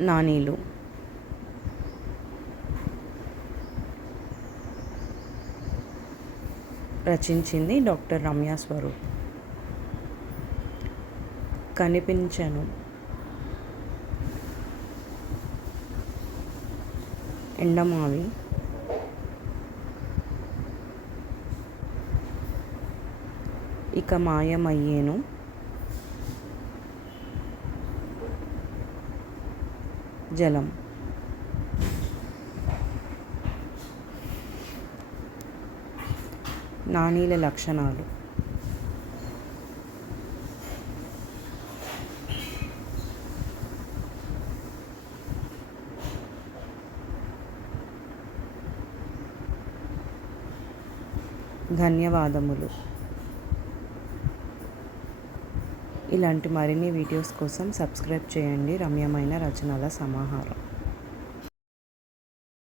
నానీలు. రచించింది doctor Ramya Swaroop. కనిపించను. ఎండమావి. ఇక మాయమయ్యేను. జలం. నానీల లక్షణాలు. ధన్యవాదములు. ఇలాంటి మరిన్ని వీడియోస్ కోసం సబ్స్క్రైబ్ చేయండి. రమ్యమైన రచనల సమాహారం.